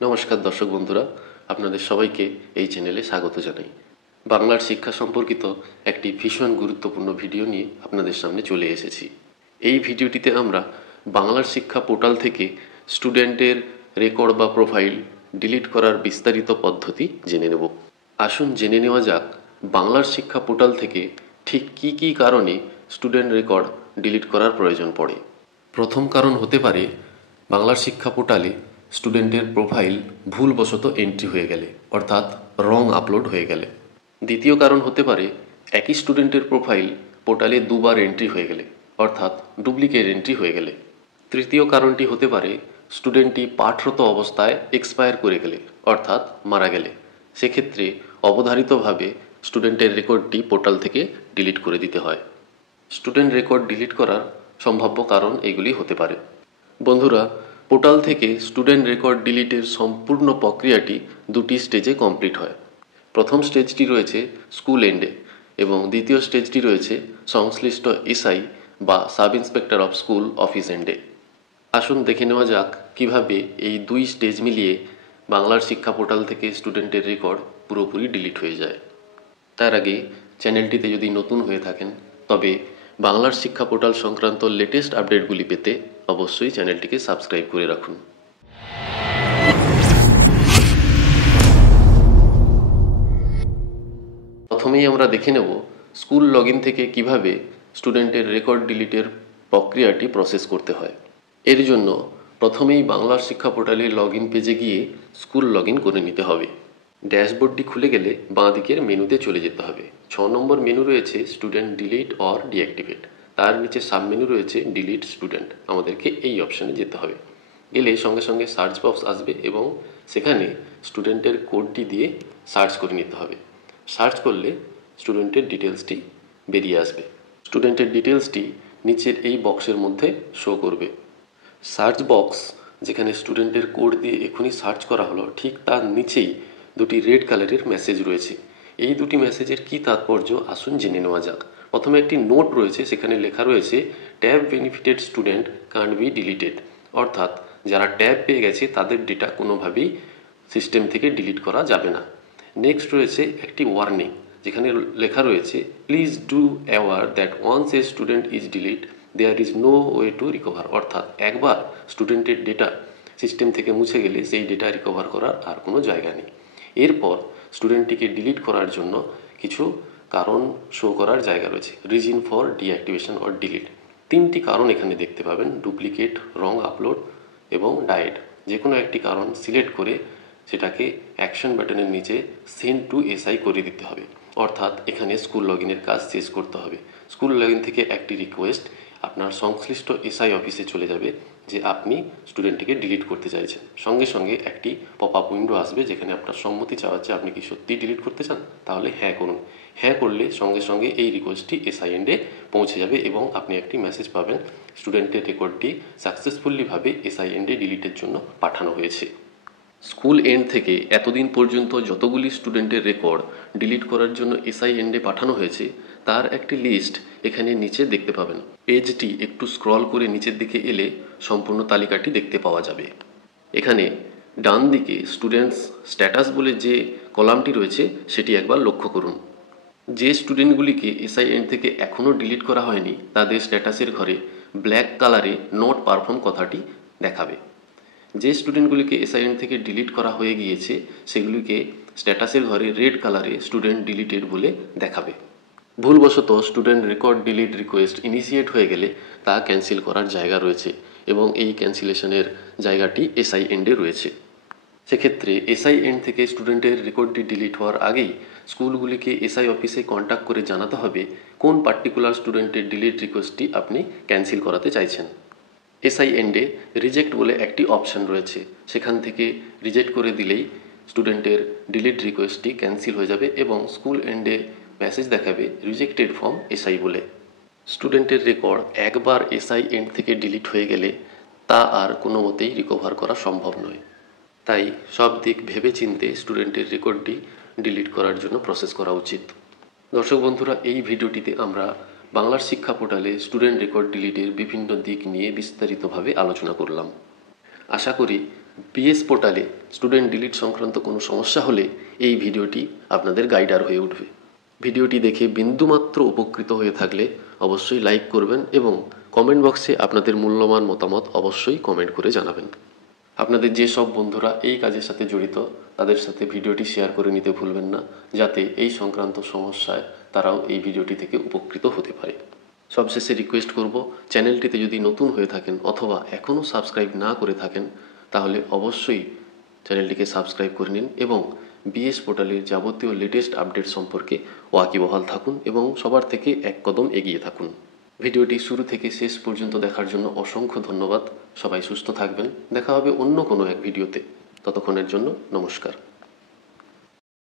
নমস্কার দর্শক বন্ধুরা, আপনাদের সবাইকে এই চ্যানেলে স্বাগত জানাই। বাংলার শিক্ষা সম্পর্কিত একটি ভীষণ গুরুত্বপূর্ণ ভিডিও নিয়ে আপনাদের সামনে চলে এসেছি। এই ভিডিওটিতে আমরা বাংলার শিক্ষা পোর্টাল থেকে স্টুডেন্টের রেকর্ড বা প্রোফাইল ডিলিট করার বিস্তারিত পদ্ধতি জেনে নেব। আসুন জেনে নেওয়া যাক বাংলার শিক্ষা পোর্টাল থেকে ঠিক কী কী কারণে স্টুডেন্ট রেকর্ড ডিলিট করার প্রয়োজন পড়ে। প্রথম কারণ হতে পারে বাংলার শিক্ষা পোর্টালে স্টুডেন্টের প্রোফাইল ভুলবশত এন্ট্রি হয়ে গেলে, অর্থাৎ রং আপলোড হয়ে গেলে। দ্বিতীয় কারণ হতে পারে একই স্টুডেন্টের প্রোফাইল পোর্টালে দুবার এন্ট্রি হয়ে গেলে, অর্থাৎ ডুপ্লিকেট এন্ট্রি হয়ে গেলে। তৃতীয় কারণটি হতে পারে স্টুডেন্টটি পাঠরত অবস্থায় এক্সপায়ার করে গেলে, অর্থাৎ মারা গেলে। সেক্ষেত্রে অবধারিতভাবে স্টুডেন্টের রেকর্ডটি পোর্টাল থেকে ডিলিট করে দিতে হয়। স্টুডেন্ট রেকর্ড ডিলিট করার সম্ভাব্য কারণ এগুলি হতে পারে। বন্ধুরা, পোর্টাল থেকে স্টুডেন্ট রেকর্ড ডিলিটের সম্পূর্ণ প্রক্রিয়াটি দুটি স্টেজে কমপ্লিট হয়। প্রথম স্টেজটি রয়েছে স্কুল এন্ডে এবং দ্বিতীয় স্টেজটি রয়েছে সংশ্লিষ্ট এসআই বা sub inspector of school office এন্ডে। আসুন দেখে নেওয়া যাক কিভাবে এই দুই স্টেজ মিলিয়ে বাংলার শিক্ষা পোর্টাল থেকে স্টুডেন্টের রেকর্ড পুরোপুরি ডিলিট হয়ে যায়। তার আগে চ্যানেলটিতে যদি নতুন হয়ে থাকেন তবে বাংলার শিক্ষা পোর্টাল সংক্রান্ত লেটেস্ট আপডেটগুলি পেতে অবশ্যই চ্যানেলটিকে সাবস্ক্রাইব করে রাখুন। প্রথমেই আমরা দেখে নেব স্কুল লগইন থেকে কিভাবে স্টুডেন্টের রেকর্ড ডিলিটের প্রক্রিয়াটি প্রসেস করতে হয়। এর জন্য প্রথমেই বাংলার শিক্ষা পোর্টালের লগইন পেজে গিয়ে স্কুল লগইন করে নিতে হবে। ড্যাশবোর্ডটি খুলে গেলে বাঁ দিকের মেনুতে চলে যেতে হবে। 6 নম্বর মেনু রয়েছে স্টুডেন্ট ডিলিট অর ডিঅ্যাক্টিভেট, তার নিচে সাব মেনু রয়েছে ডিলিট স্টুডেন্ট। আমাদেরকে এই অপশানে যেতে হবে। গেলে সঙ্গে সঙ্গে সার্চ বক্স আসবে এবং সেখানে স্টুডেন্টের কোডটি দিয়ে সার্চ করে নিতে হবে। সার্চ করলে স্টুডেন্টের ডিটেলসটি বেরিয়ে আসবে। স্টুডেন্টের ডিটেলসটি নিচের এই বক্সের মধ্যে শো করবে। সার্চ বক্স যেখানে স্টুডেন্টের কোড দিয়ে এখনই সার্চ করা হলো, ঠিক তার নিচেই দুটি রেড কালারের মেসেজ রয়েছে। এই দুটি মেসেজের কী তাৎপর্য আসুন জেনে নেওয়া যাক। প্রথমে একটি নোট রয়েছে, সেখানে লেখা রয়েছে tab benefited student can't be deleted, অর্থাৎ যারা ট্যাব পেয়ে গেছে তাদের ডেটা কোনোভাবেই সিস্টেম থেকে ডিলিট করা যাবে না। নেক্সট রয়েছে একটি ওয়ার্নিং, যেখানে লেখা রয়েছে please do aware that once a student is delete there is no way to recover, অর্থাৎ একবার স্টুডেন্টের ডেটা সিস্টেম থেকে মুছে গেলে সেই ডেটা রিকভার করার আর কোনো জায়গা নেই। এরপর স্টুডেন্টটিকে ডিলিট করার জন্য কিছু কারণ শো করার জায়গা রয়েছে, reason for deactivation or delete. তিনটি কারণ এখানে দেখতে পাবেন, ডুপ্লিকেট, রং আপলোড এবং ডায়েট। যে কোনো একটি কারণ সিলেক্ট করে সেটাকে অ্যাকশন বাটনের নিচে সেন্ড টু এসআই করে দিতে হবে, অর্থাৎ এখানে স্কুল লগইনের কাজ শেষ করতে হবে। স্কুল লগইন থেকে একটি রিকোয়েস্ট আপনার সংশ্লিষ্ট এসআই অফিসে চলে যাবে যে আপনি স্টুডেন্টটিকে ডিলিট করতে চাইছেন। সঙ্গে সঙ্গে একটি পপ আপ উইন্ডো আসবে যেখানে আপনার সম্মতি চাওয়াচ্ছে আপনি কি সত্যিই ডিলিট করতে চান, তাহলে হ্যাঁ করুন। হ্যাঁ করলে সঙ্গে সঙ্গে এই রিকোয়েস্টটি এসআই এন্ডে পৌঁছে যাবে এবং আপনি একটি মেসেজ পাবেন স্টুডেন্টের রেকর্ডটি সাকসেসফুলিভাবে এসআই এন্ডে ডিলিটের জন্য পাঠানো হয়েছে। স্কুল এন্ড থেকে এতদিন পর্যন্ত যতগুলি স্টুডেন্টের রেকর্ড ডিলিট করার জন্য এসআই এন্ডে পাঠানো হয়েছে তার একটি লিস্ট এখানে নিচে দেখতে পাবেন। পেজটি একটু স্ক্রল করে নিচের দিকে এলে সম্পূর্ণ তালিকাটি দেখতে পাওয়া যাবে। এখানে ডান দিকে স্টুডেন্টস স্ট্যাটাস বলে যে কলামটি রয়েছে সেটি একবার লক্ষ্য করুন। যে স্টুডেন্টগুলিকে এসআই এন্ড থেকে এখনও ডিলিট করা হয়নি তাদের স্ট্যাটাসের ঘরে ব্ল্যাক কালারে নট পারফর্ম কথাটি দেখাবে। যে স্টুডেন্টগুলিকে এসআইএন থেকে ডিলিট করা হয়ে গিয়েছে সেগুলিকে স্ট্যাটাসের ঘরে রেড কালারে স্টুডেন্ট ডিলিটেড বলে দেখাবে। ভুলবশত student record delete request initiate হয়ে গেলে তা ক্যান্সেল করার জায়গা রয়েছে এবং এই ক্যান্সেলেশনের জায়গাটি এসআই এন্ডে রয়েছে। সেক্ষেত্রে এসআই এন্ড থেকে স্টুডেন্টের রেকর্ডটি ডিলিট হওয়ার আগেই স্কুলগুলিকে এসআই অফিসে কন্ট্যাক্ট করে জানাতে হবে কোন পার্টিকুলার স্টুডেন্টের ডিলিট রিকোয়েস্টটি আপনি ক্যান্সেল করাতে চাইছেন। এসআই এন্ডে রিজেক্ট বলে একটি অপশান রয়েছে, সেখান থেকে রিজেক্ট করে দিলেই স্টুডেন্টের ডিলিট রিকোয়েস্টটি ক্যান্সেল হয়ে যাবে এবং স্কুল এন্ডে মেসেজ দেখাবে রিজেক্টেড ফ্রম এসআই বলে। স্টুডেন্টের রেকর্ড একবার এসআই এন্ড থেকে ডিলিট হয়ে গেলে তা আর কোনো মতেই রিকভার করা সম্ভব নয়। তাই সব দিক ভেবে চিন্তে স্টুডেন্টের রেকর্ডটি ডিলিট করার জন্য প্রসেস করা উচিত। দর্শক বন্ধুরা, এই ভিডিওটিতে আমরা বাংলার শিক্ষা পোর্টালে স্টুডেন্ট রেকর্ড ডিলিটের বিভিন্ন দিক নিয়ে বিস্তারিতভাবে আলোচনা করলাম। আশা করি বিএস পোর্টালে স্টুডেন্ট ডিলিট সংক্রান্ত কোনো সমস্যা হলে এই ভিডিওটি আপনাদের গাইডার হয়ে উঠবে। ভিডিওটি দেখে বিন্দুমাত্র উপকৃত হয়ে থাকলে অবশ্যই লাইক করবেন এবং কমেন্ট বক্সে আপনাদের মূল্যবান মতামত অবশ্যই কমেন্ট করে জানাবেন। আপনাদের যেসব বন্ধুরা এই কাজের সাথে জড়িত তাদের সাথে ভিডিওটি শেয়ার করে নিতে ভুলবেন না, যাতে এই সংক্রান্ত সমস্যায় তারাও এই ভিডিওটি থেকে উপকৃত হতে পারে। সবশেষে রিকোয়েস্ট করব, চ্যানেলটিতে যদি নতুন হয়ে থাকেন অথবা এখনও সাবস্ক্রাইব না করে থাকেন তাহলে অবশ্যই চ্যানেলটিকে সাবস্ক্রাইব করে নিন এবং বিএস পোর্টালের যাবতীয় লেটেস্ট আপডেট সম্পর্কে ওয়াকিবহাল থাকুন এবং সবার থেকে এক কদম এগিয়ে থাকুন। ভিডিওটি শুরু থেকে শেষ পর্যন্ত দেখার জন্য অসংখ্য ধন্যবাদ। সবাই সুস্থ থাকবেন। দেখা হবে অন্য কোনো এক ভিডিওতে। ততক্ষণের জন্য নমস্কার।